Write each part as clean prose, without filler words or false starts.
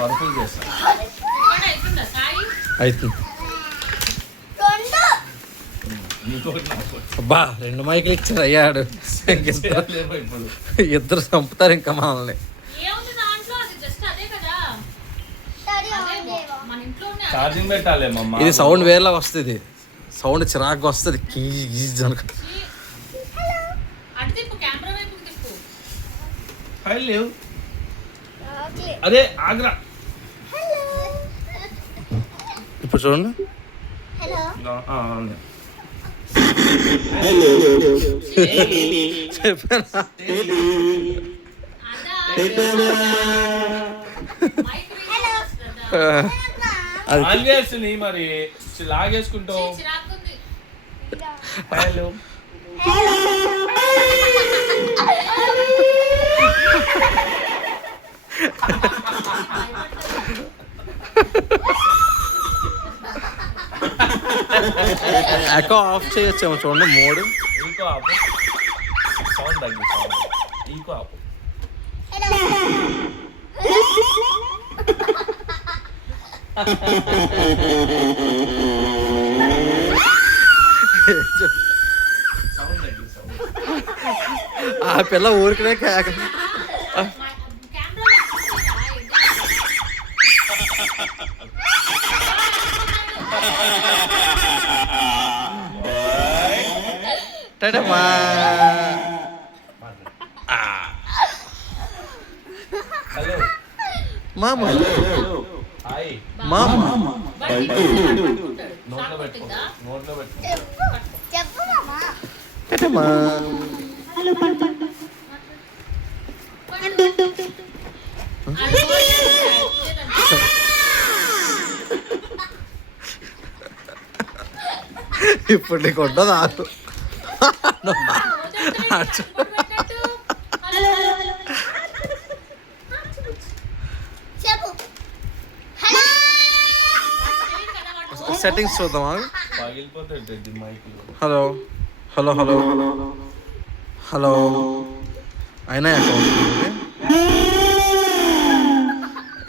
Purple చేస్తా అవుతుంది. అబ్బా 2 మైకులు ఇచ్చారు అయ్యాడు. ఇద్దరు చంపుతారు ఇంకా మనల్ని. ఛార్జింగ్ పెట్టాలి మమ్మ. ఇది సౌండ్ వేరేలా వస్తుంది, సౌండ్ చిరాగ్గా వస్తుంది. కీజ్ అనుకో. ఫైల్ లేవు. అదే ఆగ్రా. ఇప్పుడు చూడండి. చెప్పానా? ఆన్ చేస్తుంది మరి లాగేసుకుంటావు. హలో ఎకో ఆఫ్ చేయొచ్చేమో చూడండి. మోడ్ ఇంకో ఆపు. సౌండ్ తగ్గి. సౌండ్ ఇంకో ఆపు. సౌండ్ తగ్గి. సౌండ్ ఆ పిల్ల ఊరికనే కేక. హలో మామ హాయ్. మామ నోట్లో పెట్టుకో. నోట్లో పెట్టుకో. పెట్టమ్మా. ఇప్పుడు నీకు ఉండదు ఆకు. సెట్టింగ్స్ చూద్దామా? పగిలిపోతుంది మైకులు. హలో హలో హలో హలో అయినా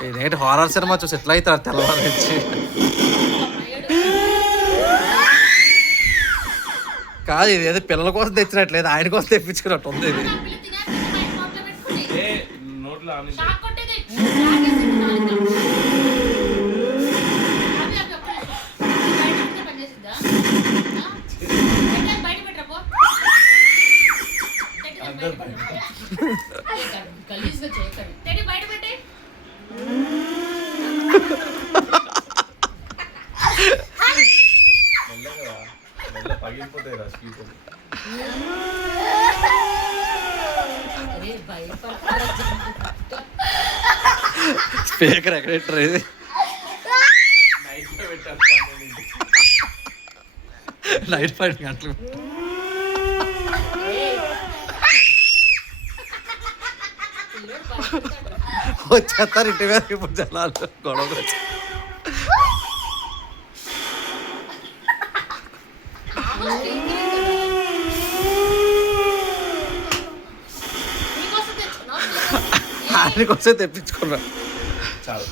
ఇదేంటి హారర్ సినిమా చూసి ఎట్లా అవుతారు తెల్లవారు నుంచి? కాదు, ఇది ఏదో పిల్లల కోసం తెచ్చినట్లేదు, ఆయన కోసం తెప్పించుకున్నట్టు ఉంది ఇది. నోట్లో పగిలిపోతాయి రా స్పీకర్. స్పీకర్ ఎక్కడ పెట్టారు? ఇది నైట్ 12 గంటలు వచ్చేస్తారు ఇంటి మీద. ఇప్పుడు జనాలు గొడవ వచ్చి ఆయన కోసం తెప్పించుకున్నా. చాలు.